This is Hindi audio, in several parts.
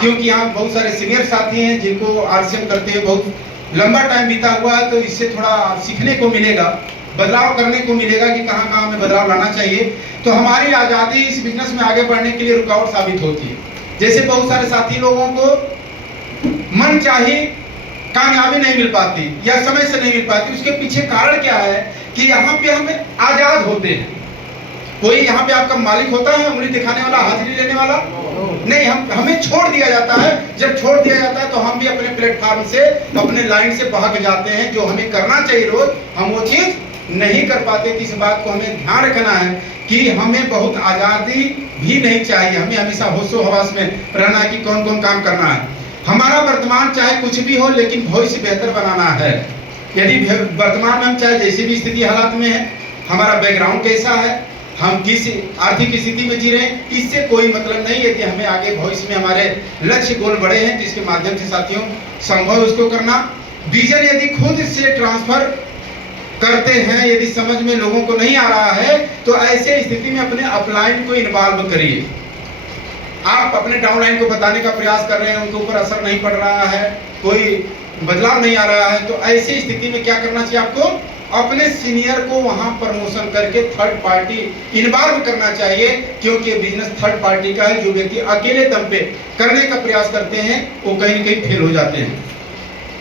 क्योंकि यहाँ बहुत सारे सीनियर साथी हैं जिनको आरसीएम करते हैं बहुत लंबा टाइम बीता हुआ है, तो इससे थोड़ा सीखने को मिलेगा, बदलाव करने को मिलेगा कि कहाँ कहाँ हमें बदलाव लाना चाहिए। तो हमारी आज़ादी इस बिजनेस में आगे बढ़ने के लिए रुकावट साबित होती है। जैसे बहुत सारे साथी लोगों को मन चाहे कामयाबी नहीं मिल पाती या समय से नहीं मिल पाती। उसके पीछे कारण क्या है कि यहाँ पे हम आजाद होते हैं। कोई यहाँ पे आपका मालिक होता है, उंगली दिखाने वाला, हाजिरी लेने वाला नहीं। हमें छोड़ दिया जाता है। जब छोड़ दिया जाता है तो हम भी अपने प्लेटफॉर्म से, अपने लाइन से बहक जाते हैं। जो हमें करना चाहिए रोज, हम वो चीज नहीं कर पाते। इस बात को हमें ध्यान रखना है कि हमें बहुत आजादी भी नहीं चाहिए। हमें हमेशा होशो हवास में रहना है कि कौन कौन काम करना है। हमारा वर्तमान चाहे कुछ भी हो, लेकिन भविष्य बेहतर बनाना है। यदि वर्तमान में हम चाहे जैसी भी स्थिति हालात में है, हमारा बैकग्राउंड कैसा है, हम किस आर्थिक स्थिति में जी रहे हैं, इससे कोई मतलब नहीं। यदि हमें आगे भविष्य में हमारे लक्ष्य गोल बड़े हैं, जिसके माध्यम से साथियों संभव उसको करना। विजन यदि खुद से ट्रांसफर करते हैं, यदि समझ में लोगों को नहीं आ रहा है, तो ऐसे स्थिति में अपने अपलाइन को इन्वॉल्व करिए। आप अपने डाउनलाइन को बताने का प्रयास कर रहे हैं, उनके ऊपर असर नहीं पड़ रहा है, कोई बदलाव नहीं आ रहा है, तो ऐसी स्थिति में क्या करना चाहिए आपको? अपने सीनियर को वहां प्रमोशन करके थर्ड पार्टी इन्वॉल्व करना चाहिए। क्योंकि बिजनेस थर्ड पार्टी का है। जो व्यक्ति अकेले दम पे करने का प्रयास करते हैं वो कहीं न कहीं फेल हो जाते हैं।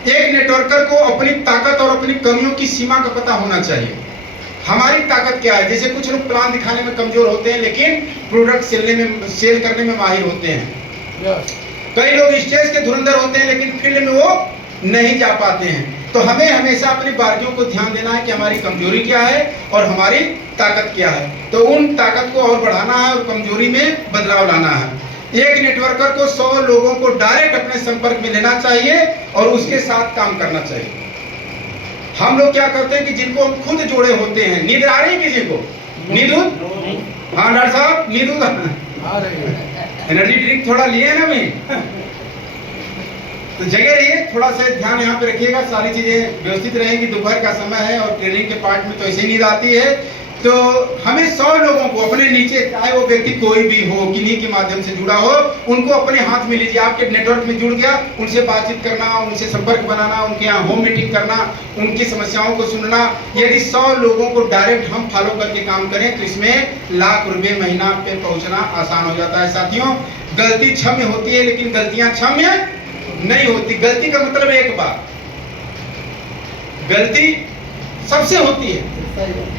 एक नेटवर्कर को अपनी ताकत और अपनी कमियों की सीमा का पता होना चाहिए। हमारी ताकत क्या है? जैसे कुछ लोग प्लान दिखाने में कमजोर होते हैं, लेकिन प्रोडक्ट सेल करने में माहिर होते हैं। कई लोग स्टेज के धुरंधर होते हैं, लेकिन फील्ड में वो नहीं जा पाते हैं। तो हमें हमेशा अपनी बारियों को ध्यान देना है कि हमारी कमजोरी क्या है और हमारी ताकत क्या है। तो उन ताकत को और बढ़ाना है और कमजोरी में बदलाव लाना है। एक नेटवर्कर को 100 लोगों को डायरेक्ट अपने संपर्क में लेना चाहिए और उसके साथ काम करना चाहिए। हम लोग क्या करते हैं कि जिनको हम खुद जोड़े होते हैं, नींद आ रही है किसी को? नींद? हाँ डॉक्टर साहब, नींद एनर्जी ड्रिंक थोड़ा लिए ना मैं तो जगह रहिए, थोड़ा सा ध्यान यहाँ पे रखिएगा, सारी चीजें व्यवस्थित रहेंगी। दोपहर का समय है और ट्रेनिंग के पार्ट में तो ऐसे नींद आती है। तो हमें 100 लोगों को अपने नीचे, चाहे वो व्यक्ति कोई भी हो, किन्हीं के माध्यम से जुड़ा हो, उनको अपने हाथ में लीजिए। आपके नेटवर्क में जुड़ गया, उनसे बातचीत करना, उनसे संपर्क बनाना, उनके यहाँ होम मीटिंग करना, उनकी समस्याओं को सुनना। यदि 100 लोगों को डायरेक्ट हम फॉलो करके काम करें तो इसमें लाख रुपए महीना पे पहुंचना आसान हो जाता है। साथियों, गलती क्षम्य होती है, लेकिन गलतियां क्षम्य नहीं होती। गलती का मतलब एक बात, गलती सबसे होती है।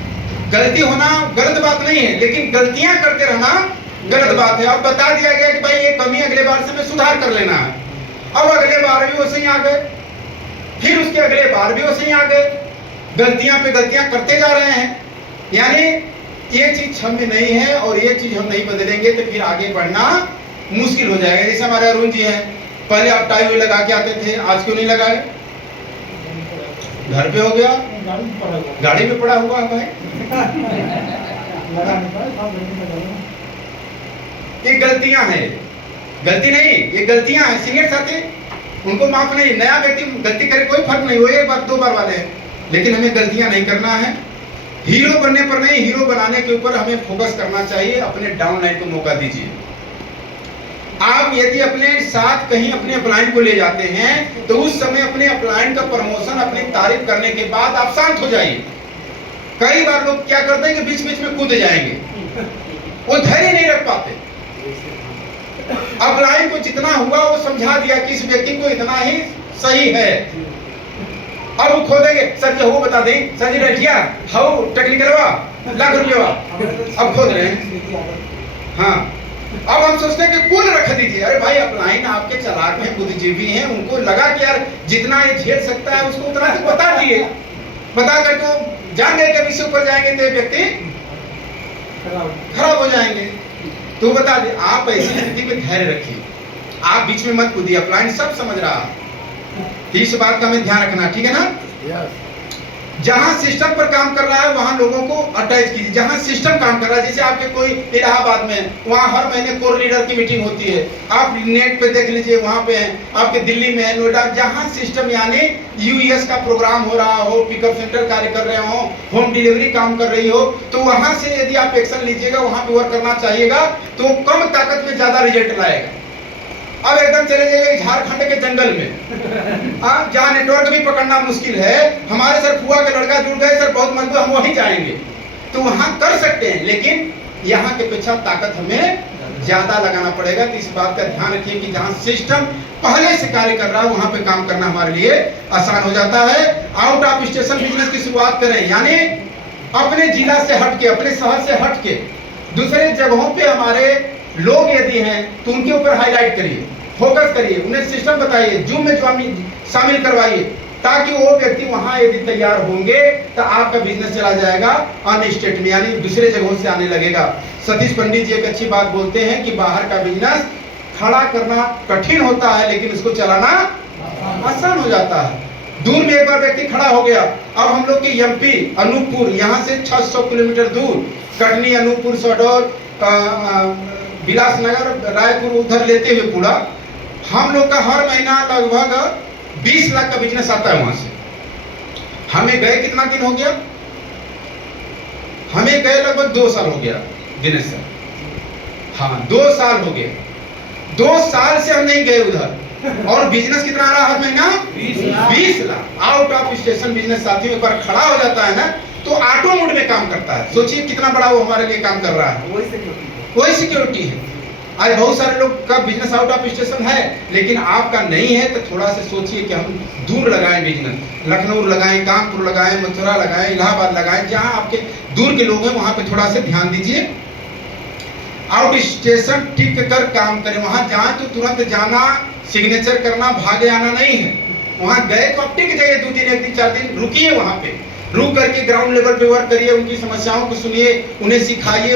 गलती होना गलत बात नहीं है, लेकिन गलतियां करते रहना गलत बात है। अब बता दिया गया कि भाई ये कमी अगले बार से में सुधार कर लेना है। अब अगले बार भी वैसे ही आ गए, फिर उसके अगले बार भी वैसे ही आ गए, गलतियां पे गलतियां करते जा रहे हैं। यानी ये चीज क्षम्य नहीं है और ये चीज हम नहीं बदलेंगे तो फिर आगे बढ़ना मुश्किल हो जाएगा। जैसे हमारे अरुण जी हैं, पहले आप टाई हुई लगा के आते थे, आज क्यों नहीं लगाए? घर पे हो गया, गाड़ी में पड़ा हुआ है भाई। ये गलतियां हैं, गलती नहीं, ये गलतियां हैं। सीनियर साथी उनको माफ नहीं, नया व्यक्ति गलती करे कोई फर्क नहीं, वो एक बार 2 बार वाले हैं, लेकिन हमें गलतियां नहीं करना है। हीरो बनने पर नहीं, हीरो बनाने के ऊपर हमें फोकस करना चाहिए। अपने डाउनलाइन को मौका दीजिए। आप यदि अपने साथ कहीं अपने अपलाइन को ले जाते हैं तो उस समय अपने अपलाइन का प्रमोशन, अपनी तारीफ करने के बाद आप शांत हो जाइए। कई बार लोग क्या करते हैं कि बीच बीच में कूद जाएंगे, वो धैर्य नहीं रख पाते। अपलाइन को जितना हुआ वो समझा दिया कि इस व्यक्ति को इतना ही सही है। अब वो खोदेंगे, सर जी वो बता दें, सर जी रखिया हाउ टेक्निकल लाख रुपये अब खोद रहे हैं। हाँ, अब हम सोचते हैं कि कुल रख दीजिए। अरे भाई, अपलाइन आपके चालाक हैं, बुद्धिजीवी हैं, उनको लगा कि यार जितना ये झेल सकता है उसको उतना तो बता दिए। बता करके जान गए कि इससे ऊपर जाएंगे तो व्यक्ति खराब हो जाएंगे। तो बता दे, आप ऐसी स्थिति में धैर्य रखिए, आप बीच में मत कूदिए। अपलाइन सब समझ रहा है, इस बात का हमें ध्यान रखना, ठीक है ना? जहां सिस्टम पर काम कर रहा है वहां लोगों को अटैच कीजिए। जहां सिस्टम काम कर रहा है, जैसे आपके कोई इलाहाबाद में, वहां हर महीने कोर लीडर की मीटिंग होती है, आप नेट पे देख लीजिए, वहां पे है। आपके दिल्ली में है, नोएडा, जहां सिस्टम यानी यूएस का प्रोग्राम हो रहा हो, पिकअप सेंटर कार्य कर रहे हो, होम डिलीवरी काम कर रही हो, तो वहां से यदि आप एक्शन लीजिएगा, वहां पे वर्क करना चाहिएगा, तो कम ताकत में ज्यादा रिजल्ट लाएगा। अब जाएंगे झारखंड के जंगल में, जहाँ नेटवर्क भी पकड़ना मुश्किल है। हमारे सर फुआ के लड़का जुड़ गए सर बहुत मजबूत, हम वहीं जाएंगे, तो वहां कर सकते हैं, लेकिन यहाँ के अपेक्षा ताकत हमें ज्यादा लगाना पड़ेगा। तो इस बात का ध्यान रखिए कि जहाँ सिस्टम पहले से कार्य कर रहा है वहां पे काम करना हमारे लिए आसान हो जाता है। आउट ऑफ स्टेशन बिजनेस की शुरुआत करें, यानी अपने जिला से हटके, अपने शहर से हटके दूसरे जगहों पे हमारे लोग यदि हैं तो उनके ऊपर हाईलाइट करिए, फोकस करिए, उन्हें सिस्टम बताइए, जूम में शामिल करवाइए, ताकि वो व्यक्ति वहां यदि तैयार होंगे तो आपका बिजनेस चला जाएगा अन्य स्टेट में, यानी दूसरे जगहों से आने लगेगा। सतीश पंडित जी एक अच्छी बात बोलते हैं कि बाहर का बिजनेस खड़ा करना कठिन होता है लेकिन उसको चलाना आसान हो जाता है। दूर में एक बार व्यक्ति खड़ा हो गया, अब हम लोग के एमपी अनूपपुर यहाँ से 600 किलोमीटर दूर, कटनी, अनूपपुर, सडौर, बिलासनगर, रायपुर उधर लेते हुए पूरा हम लोग का हर महीना लगभग 20 लाख का बिजनेस आता है वहां से। हमें गए कितना दिन हो गया? हमें गए लगभग 2 साल हो गया दिनेश सर, हाँ 2 साल हो गए। 2 साल से हम नहीं गए उधर, और बिजनेस कितना आ रहा है हर महीना? 20 lakh. Out of station business साथियों एक बार खड़ा हो जाता है ना तो ऑटो मोड में काम करता है। सोचिए कितना बड़ा वो हमारे लिए काम कर रहा है, वही सिक्योरिटी है। आज बहुत सारे लोग का बिजनेस आउट ऑफ स्टेशन है लेकिन आपका नहीं है, तो थोड़ा सा सोचिए कि हम दूर लगाएं बिजनेस, लखनऊ लगाएं, कानपुर लगाएं, मथुरा लगाएं, इलाहाबाद लगाएं, जहां आपके दूर के लोग हैं वहां पे थोड़ा सा ध्यान दीजिए। आउट स्टेशन टिक कर काम करें, वहां जाए तो तुरंत जाना, सिग्नेचर करना, भागे आना नहीं है। वहां गए तो आप टिक जाइए, 2 दिन, 1 दिन, 4 दिन रुकिए, वहां पे रुक करके ग्राउंड लेवल पे वर्क करिए, उनकी समस्याओं को सुनिए, उन्हें सिखाइए।